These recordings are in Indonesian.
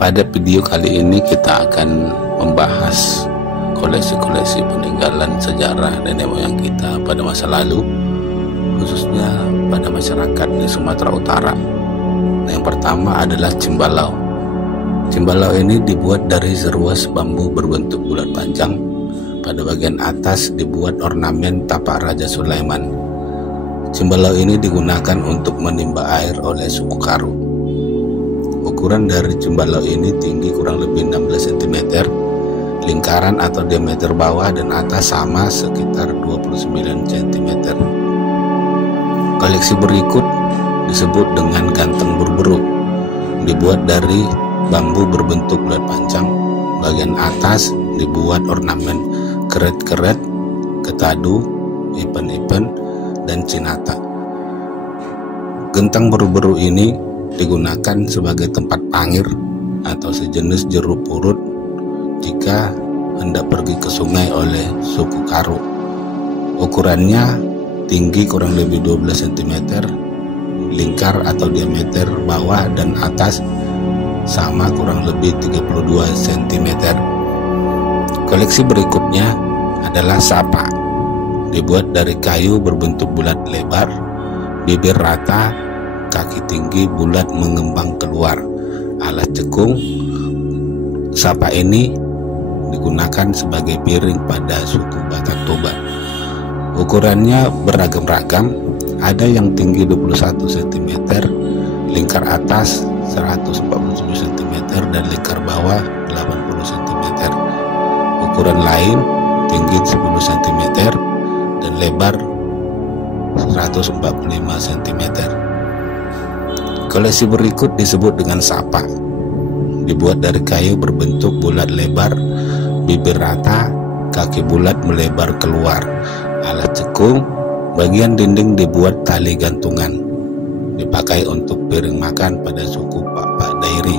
Pada video kali ini kita akan membahas koleksi-koleksi peninggalan sejarah nenek moyang kita pada masa lalu, khususnya pada masyarakat di Sumatera Utara. Yang pertama adalah cimbalau. Cimbalau ini dibuat dari seruas bambu berbentuk bulat panjang. Pada bagian atas dibuat ornamen tapak Raja Sulaiman. Cimbalau ini digunakan untuk menimba air oleh suku Karo. Ukuran dari cimbalau ini tinggi kurang lebih 16 cm, lingkaran atau diameter bawah dan atas sama sekitar 29 cm. Koleksi berikut disebut dengan ganteng berburu, dibuat dari bambu berbentuk bulat panjang. Bagian atas dibuat ornamen keret-keret, ketadu, ipen-ipen, dan cinata. Gentang beru-beru ini digunakan sebagai tempat pangir atau sejenis jeruk purut jika hendak pergi ke sungai oleh suku Karo. Ukurannya tinggi kurang lebih 12 cm, lingkar atau diameter bawah dan atas sama kurang lebih 32 cm. Koleksi berikutnya adalah sapa. Dibuat dari kayu berbentuk bulat lebar, bibir rata, kaki tinggi bulat mengembang keluar, alas cekung. Sapa ini digunakan sebagai piring pada suku Batak Toba. Ukurannya beragam-ragam, ada yang tinggi 21 cm, lingkar atas 147 cm, dan lingkar bawah 80 cm. Ukuran lain tinggi 10 cm dan lebar 145 cm. Koleksi berikut disebut dengan sapa. Dibuat dari kayu berbentuk bulat lebar, bibir rata, kaki bulat melebar keluar, alas cekung. Bagian dinding dibuat tali gantungan, dipakai untuk piring makan pada suku Pak Dairi.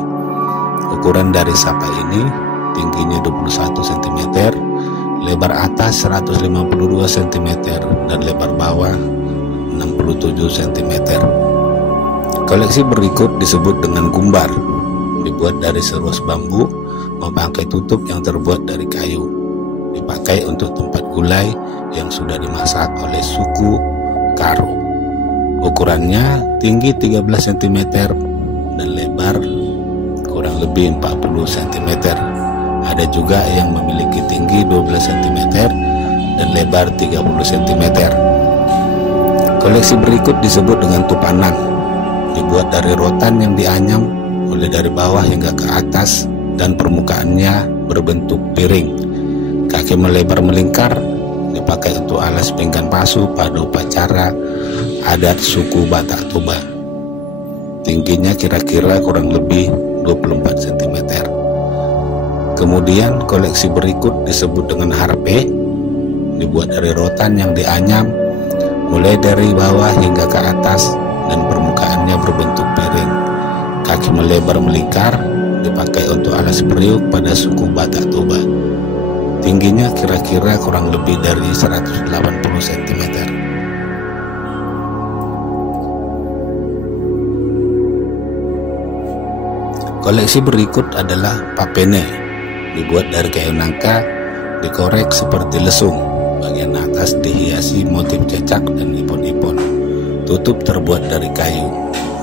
Ukuran dari sapa ini tingginya 21 cm, lebar atas 152 cm, dan lebar bawah 67 cm. Koleksi berikut disebut dengan gumbar. Dibuat dari seruas bambu memakai tutup yang terbuat dari kayu. Dipakai untuk tempat gulai yang sudah dimasak oleh suku Karo. Ukurannya tinggi 13 cm dan lebar kurang lebih 40 cm. Ada juga yang memiliki tinggi 12 cm dan lebar 30 cm. Koleksi berikut disebut dengan tupanan. Dibuat dari rotan yang dianyam mulai dari bawah hingga ke atas dan permukaannya berbentuk piring. Kaki melebar melingkar, dipakai untuk alas pinggan pasu pada upacara adat suku Batak Toba. Tingginya kira-kira kurang lebih 24 cm. Kemudian koleksi berikut disebut dengan harpe. Dibuat dari rotan yang dianyam mulai dari bawah hingga ke atas dan permukaannya berbentuk piring. Kaki melebar melingkar, dipakai untuk alas periuk pada suku Batak Toba. Tingginya kira-kira kurang lebih dari 180 cm. Koleksi berikut adalah papene. Dibuat dari kayu nangka, dikorek seperti lesung. Bagian atas dihiasi motif cecak dan ipon-ipon. Tutup terbuat dari kayu,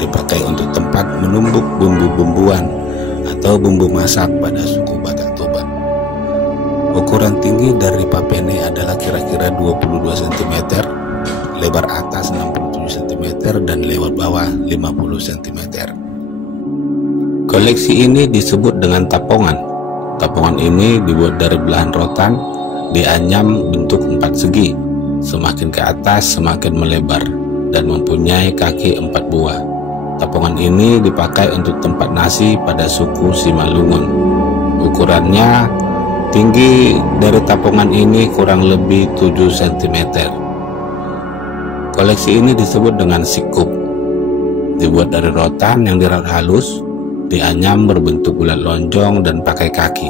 dipakai untuk tempat menumbuk bumbu-bumbuan atau bumbu masak pada suku Batak Toba. Ukuran tinggi dari papene adalah kira-kira 22 cm, lebar atas 67 cm, dan lebar bawah 50 cm. Koleksi ini disebut dengan tapongan. Tapongan ini dibuat dari belahan rotan, dianyam bentuk 4 segi, semakin ke atas semakin melebar, dan mempunyai kaki 4 buah. Tapongan ini dipakai untuk tempat nasi pada suku Simalungun. Ukurannya tinggi dari tapongan ini kurang lebih 7 cm. Koleksi ini disebut dengan sikup. Dibuat dari rotan yang dirawat halus, dianyam berbentuk bulat lonjong dan pakai kaki.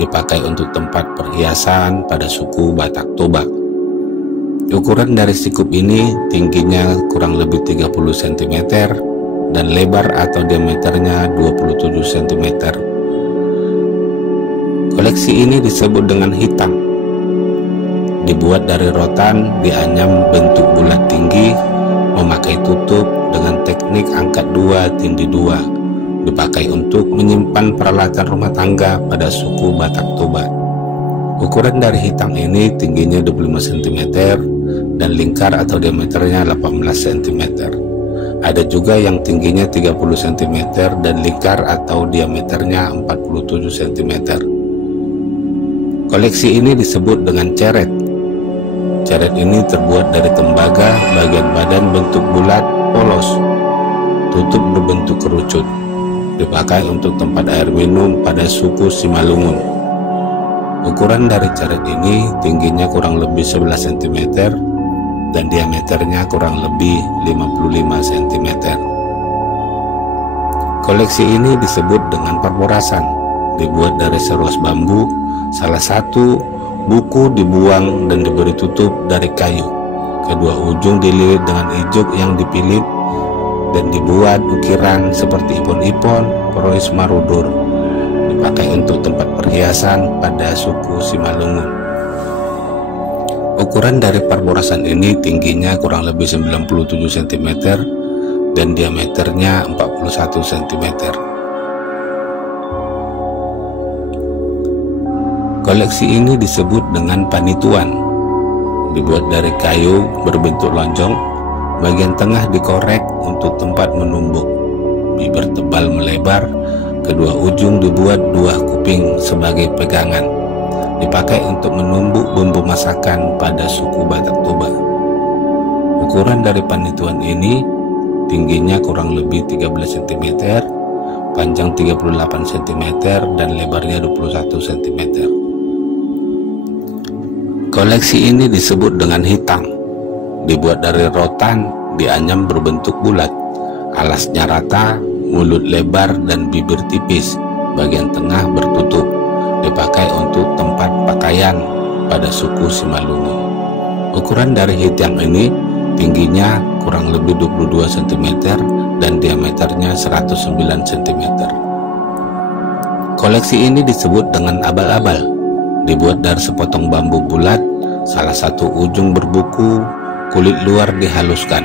Dipakai untuk tempat perhiasan pada suku Batak Toba. Ukuran dari sikup ini tingginya kurang lebih 30 cm, dan lebar atau diameternya 27 cm. Koleksi ini disebut dengan hitam. Dibuat dari rotan, dianyam bentuk bulat tinggi, memakai tutup dengan teknik angkat 2 tindih 2, dipakai untuk menyimpan peralatan rumah tangga pada suku Batak Toba. Ukuran dari hitam ini tingginya 25 cm dan lingkar atau diameternya 18 cm. Ada juga yang tingginya 30 cm dan lingkar atau diameternya 47 cm. Koleksi ini disebut dengan ceret. Ceret ini terbuat dari tembaga, bagian badan bentuk bulat, polos, tutup berbentuk kerucut, dipakai untuk tempat air minum pada suku Simalungun. Ukuran dari ceret ini tingginya kurang lebih 11 cm dan diameternya kurang lebih 55 cm. Koleksi ini disebut dengan parborasan, dibuat dari seruas bambu. Salah satu buku dibuang dan diberi tutup dari kayu. Kedua ujung dililit dengan ijuk yang dipilit dan dibuat ukiran seperti ipon-ipon, perois marudur. Dipakai untuk tempat perhiasan pada suku Simalungun. Ukuran dari parborasan ini tingginya kurang lebih 97 cm dan diameternya 41 cm. Koleksi ini disebut dengan panituan. Dibuat dari kayu berbentuk lonjong, bagian tengah dikorek untuk tempat menumbuk. Bibir tebal melebar, kedua ujung dibuat 2 kuping sebagai pegangan. Dipakai untuk menumbuk bumbu masakan pada suku Batak Toba. Ukuran dari panituan ini tingginya kurang lebih 13 cm, panjang 38 cm dan lebarnya 21 cm. Koleksi ini disebut dengan hitam. Dibuat dari rotan, dianyam berbentuk bulat, alasnya rata, mulut lebar dan bibir tipis, bagian tengah bertutup. Dipakai untuk tempat pakaian pada suku Simalungun. Ukuran dari hitam ini tingginya kurang lebih 22 cm dan diameternya 109 cm. Koleksi ini disebut dengan abal-abal. Dibuat dari sepotong bambu bulat, salah satu ujung berbuku, kulit luar dihaluskan,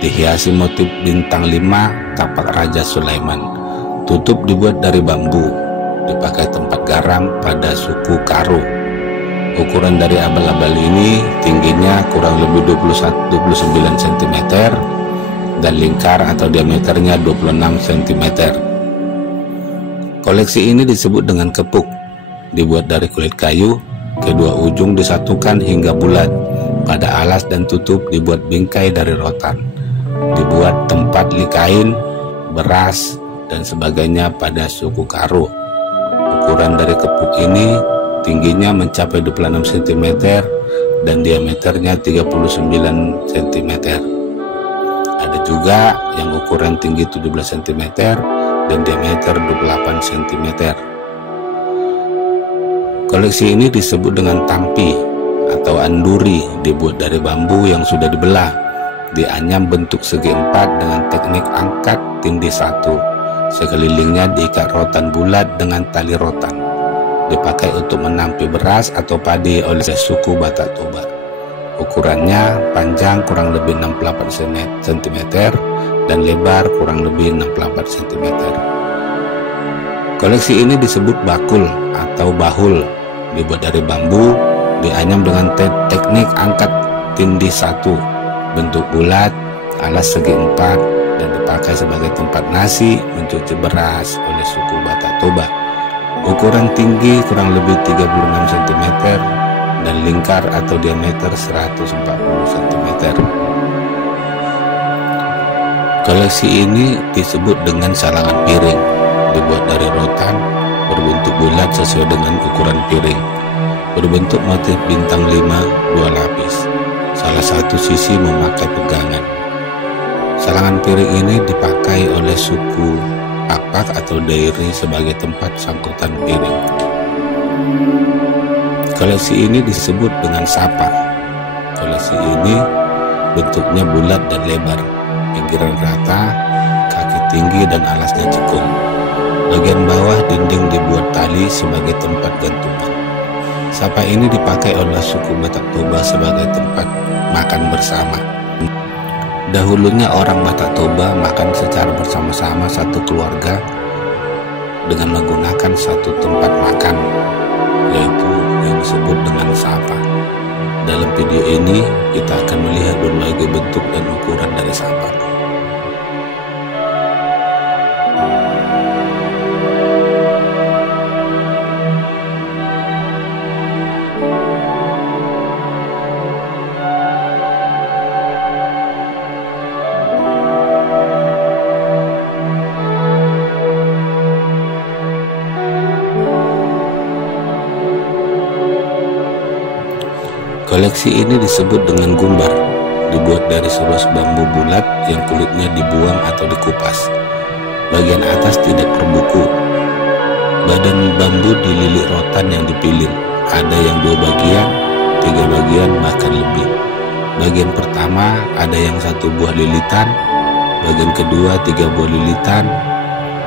dihiasi motif bintang 5 tapak Raja Sulaiman. Tutup dibuat dari bambu, dipakai tempat garam pada suku Karo. Ukuran dari abal-abal ini tingginya kurang lebih 29 cm dan lingkar atau diameternya 26 cm. Koleksi ini disebut dengan kepuk. Dibuat dari kulit kayu, kedua ujung disatukan hingga bulat. Pada alas dan tutup dibuat bingkai dari rotan. Dibuat tempat likain, beras, dan sebagainya pada suku Karo. Ukuran dari kepuk ini tingginya mencapai 26 cm dan diameternya 39 cm. Ada juga yang ukuran tinggi 17 cm dan diameter 28 cm. Koleksi ini disebut dengan tampi atau anduri, dibuat dari bambu yang sudah dibelah, dianyam bentuk segi 4 dengan teknik angkat tindih 1. Sekelilingnya diikat rotan bulat dengan tali rotan. Dipakai untuk menampi beras atau padi oleh suku Batak Toba. Ukurannya panjang kurang lebih 68 cm dan lebar kurang lebih 64 cm. Koleksi ini disebut bakul atau bahul, dibuat dari bambu, dianyam dengan teknik angkat tindih 1, bentuk bulat, alas segi 4, dan dipakai sebagai tempat nasi mencuci beras oleh suku Batak Toba. Ukuran tinggi kurang lebih 36 cm dan lingkar atau diameter 140 cm. Koleksi ini disebut dengan salangan piring, dibuat dari rotan, berbentuk bulat sesuai dengan ukuran piring, berbentuk motif bintang 5 2 lapis. Salah satu sisi memakai pegangan. Salangan piring ini dipakai oleh suku Apak atau Dairi sebagai tempat sangkutan piring. Koleksi ini disebut dengan sapa. Koleksi ini bentuknya bulat dan lebar, pinggiran rata, kaki tinggi dan alasnya cekung. Bagian bawah dinding dibuat tali sebagai tempat gantungan. Sapa ini dipakai oleh suku Batak Toba sebagai tempat makan bersama. Dahulunya orang Batak Toba makan secara bersama-sama satu keluarga dengan menggunakan satu tempat makan, yaitu yang disebut dengan sapa. Dalam video ini kita akan melihat berbagai bentuk dan ukuran dari sapa. Koleksi ini disebut dengan gumbar, dibuat dari seluas bambu bulat yang kulitnya dibuang atau dikupas. Bagian atas tidak terbuku. Badan bambu dililit rotan yang dipilin. Ada yang 2 bagian, 3 bagian, bahkan lebih. Bagian pertama ada yang 1 buah lilitan, bagian kedua 3 buah lilitan,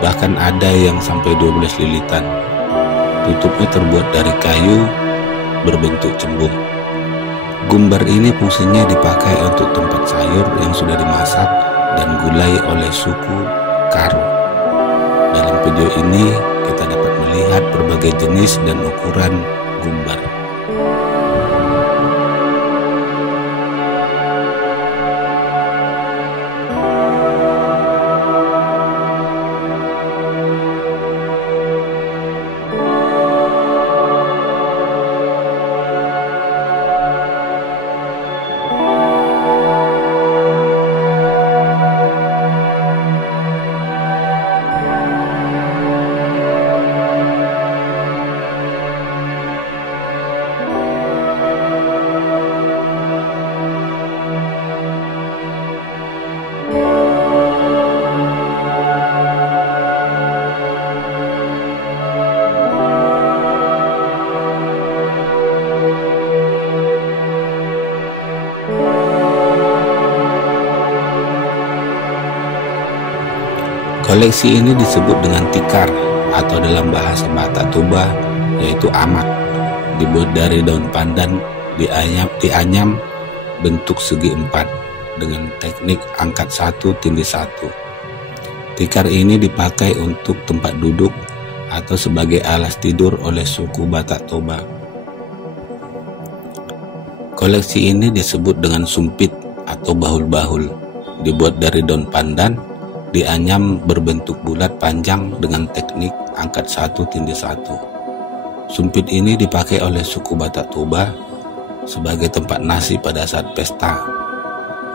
bahkan ada yang sampai 12 lilitan. Tutupnya terbuat dari kayu berbentuk cembung. Gumbar ini fungsinya dipakai untuk tempat sayur yang sudah dimasak dan gulai oleh suku Karo. Dalam video ini kita dapat melihat berbagai jenis dan ukuran gumbar. Koleksi ini disebut dengan tikar atau dalam bahasa Batak Toba yaitu amak. Dibuat dari daun pandan dianyam bentuk segi 4 dengan teknik angkat 1 tindih 1. Tikar ini dipakai untuk tempat duduk atau sebagai alas tidur oleh suku Batak Toba. Koleksi ini disebut dengan sumpit atau bahul-bahul. Dibuat dari daun pandan dianyam berbentuk bulat panjang dengan teknik angkat 1 tindih 1. Sumpit ini dipakai oleh suku Batak Toba sebagai tempat nasi pada saat pesta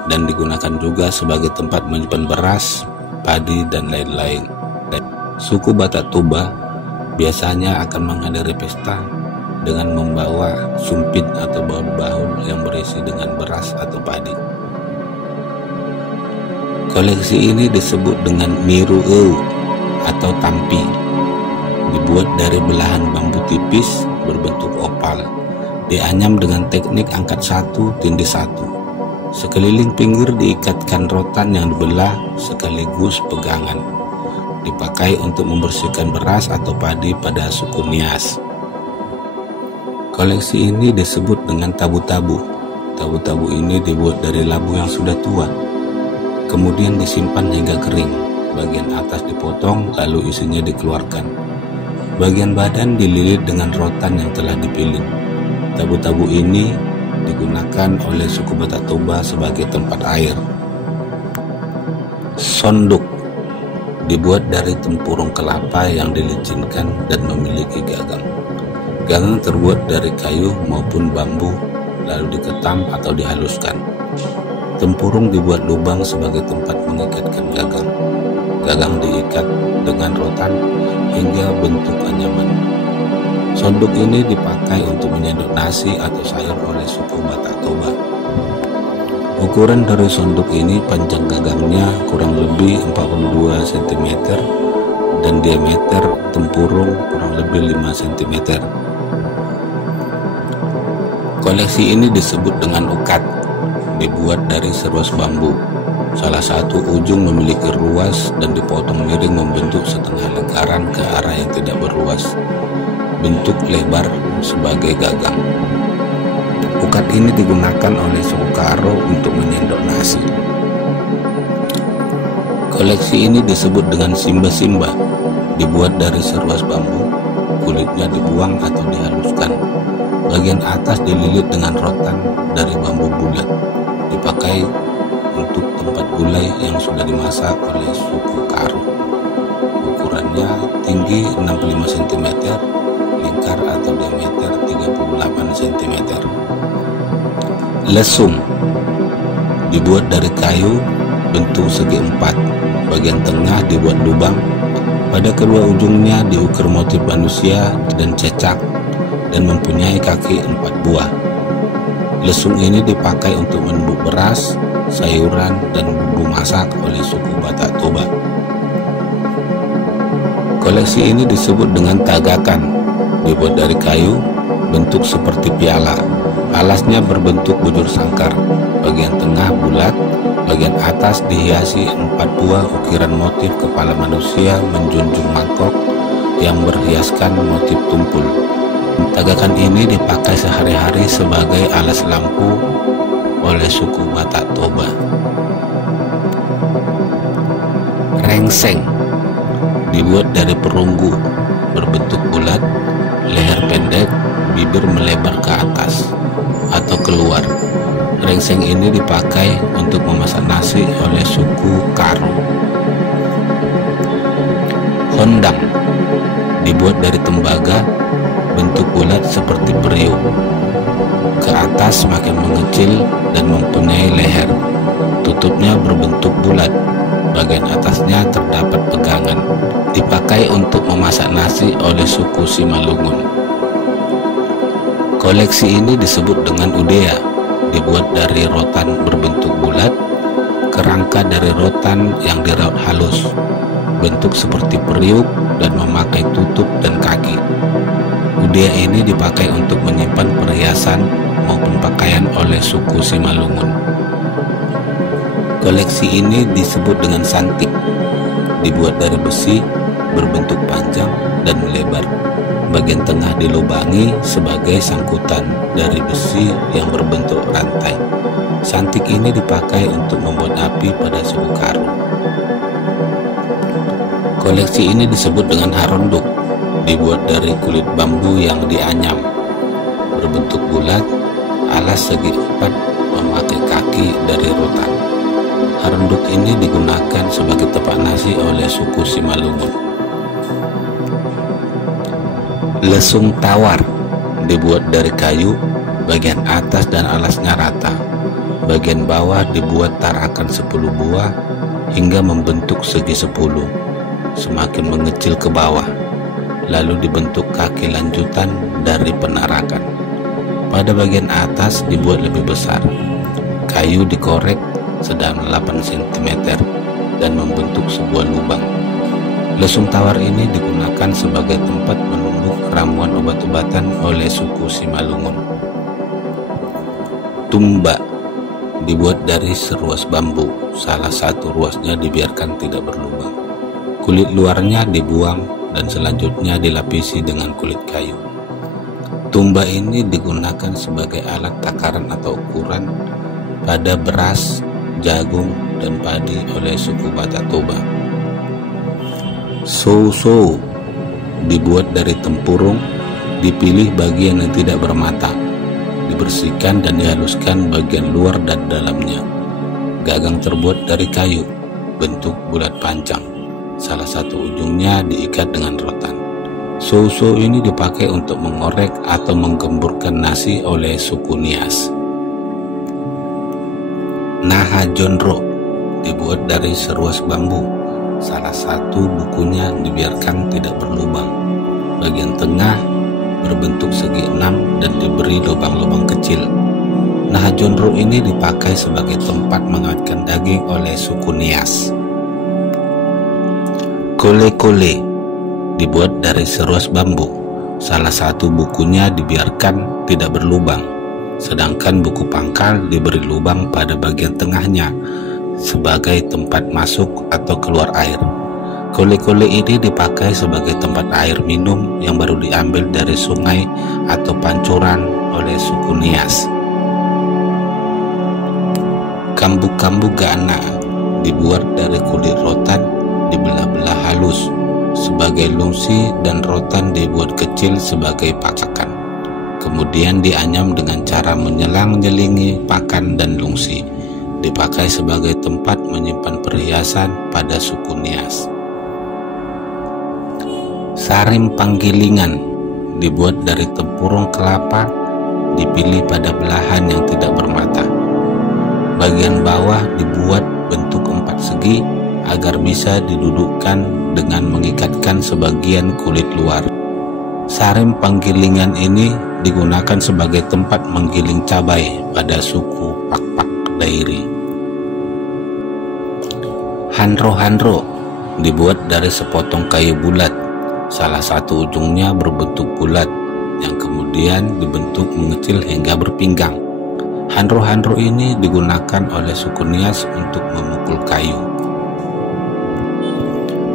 dan digunakan juga sebagai tempat menyimpan beras, padi, dan lain-lain. Suku Batak Toba biasanya akan menghadiri pesta dengan membawa sumpit atau bahul-bahul yang berisi dengan beras atau padi. Koleksi ini disebut dengan miru'eu atau tampi. Dibuat dari belahan bambu tipis berbentuk opal. Dianyam dengan teknik angkat 1 tindih 1. Sekeliling pinggir diikatkan rotan yang dibelah sekaligus pegangan. Dipakai untuk membersihkan beras atau padi pada suku Nias. Koleksi ini disebut dengan tabu-tabu. Tabu-tabu ini dibuat dari labu yang sudah tua, kemudian disimpan hingga kering. Bagian atas dipotong lalu isinya dikeluarkan. Bagian badan dililit dengan rotan yang telah dipilin. Tabu-tabu ini digunakan oleh suku Batak Toba sebagai tempat air. Sonduk dibuat dari tempurung kelapa yang dilicinkan dan memiliki gagang. Gagang terbuat dari kayu maupun bambu lalu diketam atau dihaluskan. Tempurung dibuat lubang sebagai tempat mengikatkan gagang. Gagang diikat dengan rotan hingga bentuk anyaman. Sonduk ini dipakai untuk menyedot nasi atau sayur oleh suku Batak Toba. Ukuran dari sonduk ini panjang gagangnya kurang lebih 42 cm dan diameter tempurung kurang lebih 5 cm. Koleksi ini disebut dengan ukat. dibuat dari seruas bambu. Salah satu ujung memiliki ruas dan dipotong miring membentuk setengah lingkaran ke arah yang tidak berruas. Bentuk lebar sebagai gagang. Ukat ini digunakan oleh suku Karo untuk menyendok nasi. Koleksi ini disebut dengan simba-simba, dibuat dari seruas bambu, kulitnya dibuang atau dihaluskan. Bagian atas dililit dengan rotan dari bambu bulat, dipakai untuk tempat gulai yang sudah dimasak oleh suku Karo. Ukurannya tinggi 65 cm, lingkar atau diameter 38 cm. Lesung dibuat dari kayu bentuk segi empat. Bagian tengah dibuat lubang. Pada kedua ujungnya diukir motif manusia dan cecak dan mempunyai kaki 4 buah. Lesung ini dipakai untuk menumbuk beras, sayuran, dan bumbu masak oleh suku Batak Toba. Koleksi ini disebut dengan tagakan, dibuat dari kayu, bentuk seperti piala. Alasnya berbentuk bujur sangkar, bagian tengah bulat, bagian atas dihiasi 4 buah ukiran motif kepala manusia menjunjung mangkok yang berhiaskan motif tumpul. Tagakan ini dipakai sehari-hari sebagai alas lampu oleh suku Batak Toba. Rengseng dibuat dari perunggu, berbentuk bulat, leher pendek, bibir melebar ke atas atau keluar. Rengseng ini dipakai untuk memasak nasi oleh suku Karo. Hondang dibuat dari tembaga, bentuk bulat seperti periuk. Ke atas semakin mengecil dan mempunyai leher. Tutupnya berbentuk bulat. Bagian atasnya terdapat pegangan. Dipakai untuk memasak nasi oleh suku Simalungun. Koleksi ini disebut dengan udea, dibuat dari rotan berbentuk bulat, kerangka dari rotan yang diraut halus, bentuk seperti periuk dan memakai tutup dan kaki. Udea ini dipakai untuk menyimpan perhiasan maupun pakaian oleh suku Simalungun. Koleksi ini disebut dengan santik, dibuat dari besi, berbentuk panjang dan melebar. Bagian tengah dilubangi sebagai sangkutan dari besi yang berbentuk rantai. Santik ini dipakai untuk membuat api pada suku Karo. Koleksi ini disebut dengan haronduk, dibuat dari kulit bambu yang dianyam, berbentuk bulat, alas segi empat, memakai kaki dari rotan. Haronduk ini digunakan sebagai tempat nasi oleh suku Simalungun. Lesung tawar dibuat dari kayu, bagian atas dan alasnya rata. Bagian bawah dibuat tarakan 10 buah hingga membentuk segi 10, semakin mengecil ke bawah, lalu dibentuk kaki lanjutan dari penarakan. Pada bagian atas dibuat lebih besar. Kayu dikorek sedalam 8 cm dan membentuk sebuah lubang. Lesung tawar ini digunakan sebagai tempat menumbuk ramuan obat-obatan oleh suku Simalungun. Tumba dibuat dari seruas bambu, salah satu ruasnya dibiarkan tidak berlubang. Kulit luarnya dibuang dan selanjutnya dilapisi dengan kulit kayu. Tumba ini digunakan sebagai alat takaran atau ukuran pada beras, jagung, dan padi oleh suku Batak Toba. So dibuat dari tempurung, dipilih bagian yang tidak bermata, dibersihkan dan dihaluskan bagian luar dan dalamnya. Gagang terbuat dari kayu, bentuk bulat panjang, salah satu ujungnya diikat dengan rotan. So ini dipakai untuk mengorek atau menggemburkan nasi oleh suku Nias. Naha Jonro dibuat dari seruas bambu, salah satu bukunya dibiarkan tidak berlubang. Bagian tengah berbentuk segi 6 dan diberi lubang-lubang kecil. Naha Jonro ini dipakai sebagai tempat mengawetkan daging oleh suku Nias. Kole-kole dibuat dari seruas bambu, salah satu bukunya dibiarkan tidak berlubang. sedangkan buku pangkal diberi lubang pada bagian tengahnya sebagai tempat masuk atau keluar air. Kuli-kuli ini dipakai sebagai tempat air minum yang baru diambil dari sungai atau pancuran oleh suku Nias. Kambu-kambu gana dibuat dari kulit rotan dibelah-belah halus sebagai lungsi dan rotan dibuat kecil sebagai pakan. Kemudian dianyam dengan cara menyelang-nyelingi pakan dan lungsi. Dipakai sebagai tempat menyimpan perhiasan pada suku Nias. Sarim panggilingan dibuat dari tempurung kelapa, dipilih pada belahan yang tidak bermata. Bagian bawah dibuat bentuk 4 segi agar bisa didudukkan dengan mengikatkan sebagian kulit luar. Sarim panggilingan ini digunakan sebagai tempat menggiling cabai pada suku Pak-Pak Dairi. Handro-handro dibuat dari sepotong kayu bulat. Salah satu ujungnya berbentuk bulat yang kemudian dibentuk mengecil hingga berpinggang. Handro-handro ini digunakan oleh suku Nias untuk memukul kayu.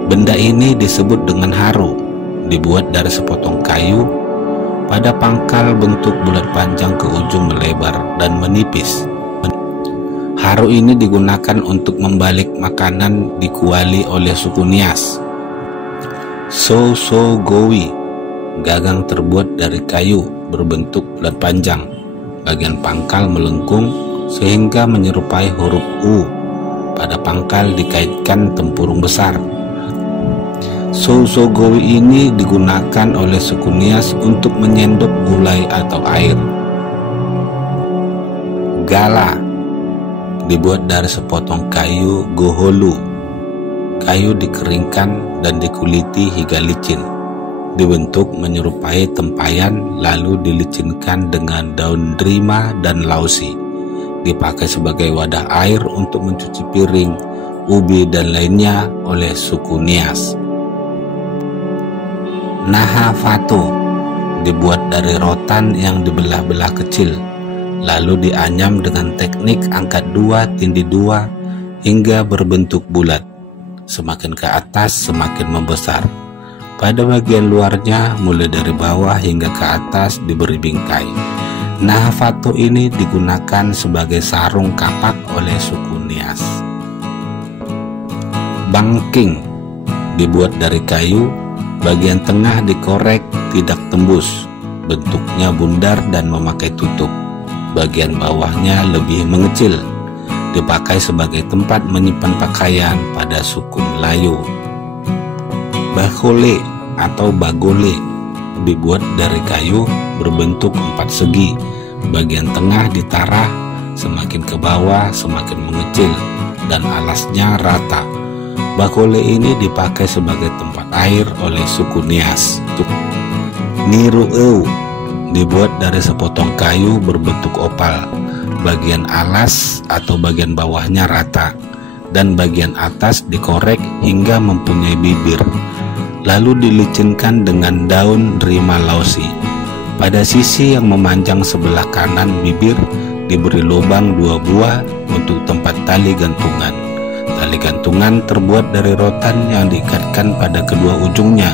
Benda ini disebut dengan haru, dibuat dari sepotong kayu pada pangkal bentuk bulat panjang ke ujung melebar dan menipis. Haru ini digunakan untuk membalik makanan di kuali oleh suku Nias. So gowi, gagang terbuat dari kayu berbentuk bulat panjang, bagian pangkal melengkung sehingga menyerupai huruf U. Pada pangkal dikaitkan tempurung besar. So gowi ini digunakan oleh suku Nias untuk menyendok gulai atau air. Gala dibuat dari sepotong kayu goholu. Kayu dikeringkan dan dikuliti hingga licin, dibentuk menyerupai tempayan lalu dilicinkan dengan daun derima dan lausi. Dipakai sebagai wadah air untuk mencuci piring, ubi dan lainnya oleh suku Nias. Nahafato dibuat dari rotan yang dibelah-belah kecil, lalu dianyam dengan teknik angkat 2 tindih 2 hingga berbentuk bulat. Semakin ke atas semakin membesar. Pada bagian luarnya mulai dari bawah hingga ke atas diberi bingkai. Nahafato ini digunakan sebagai sarung kapak oleh suku Nias. Bangking dibuat dari kayu, bagian tengah dikorek tidak tembus, bentuknya bundar dan memakai tutup. Bagian bawahnya lebih mengecil. Dipakai sebagai tempat menyimpan pakaian pada suku Melayu. Bakole atau bagole dibuat dari kayu berbentuk 4 segi. Bagian tengah ditarah, semakin ke bawah semakin mengecil dan alasnya rata. Bakole ini dipakai sebagai tempat air oleh suku Nias. Nirueu dibuat dari sepotong kayu berbentuk opal. Bagian alas atau bagian bawahnya rata dan bagian atas dikorek hingga mempunyai bibir, lalu dilicinkan dengan daun derima lausi. Pada sisi yang memanjang sebelah kanan bibir diberi lubang 2 buah untuk tempat tali gantungan. Tali gantungan terbuat dari rotan yang diikatkan pada kedua ujungnya.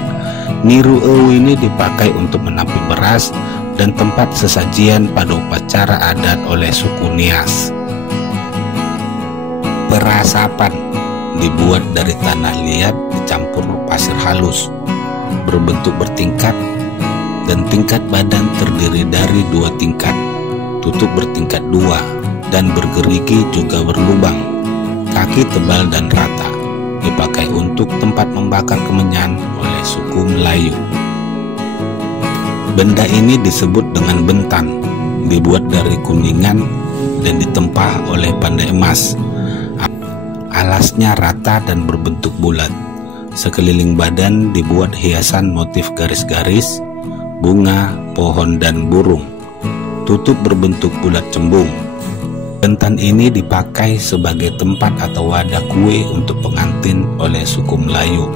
Nirueu ini dipakai untuk menapi beras dan tempat sesajian pada upacara adat oleh suku Nias. Perasapan dibuat dari tanah liat dicampur pasir halus, berbentuk bertingkat dan tingkat badan terdiri dari 2 tingkat, tutup bertingkat 2 dan bergerigi juga berlubang, kaki tebal dan rata, dipakai untuk tempat membakar kemenyan oleh suku Melayu. Benda ini disebut dengan bentan, dibuat dari kuningan dan ditempah oleh pandai emas. Alasnya rata dan berbentuk bulat. Sekeliling badan dibuat hiasan motif garis-garis, bunga, pohon dan burung. Tutup berbentuk bulat cembung. Bentan ini dipakai sebagai tempat atau wadah kue untuk pengantin oleh suku Melayu.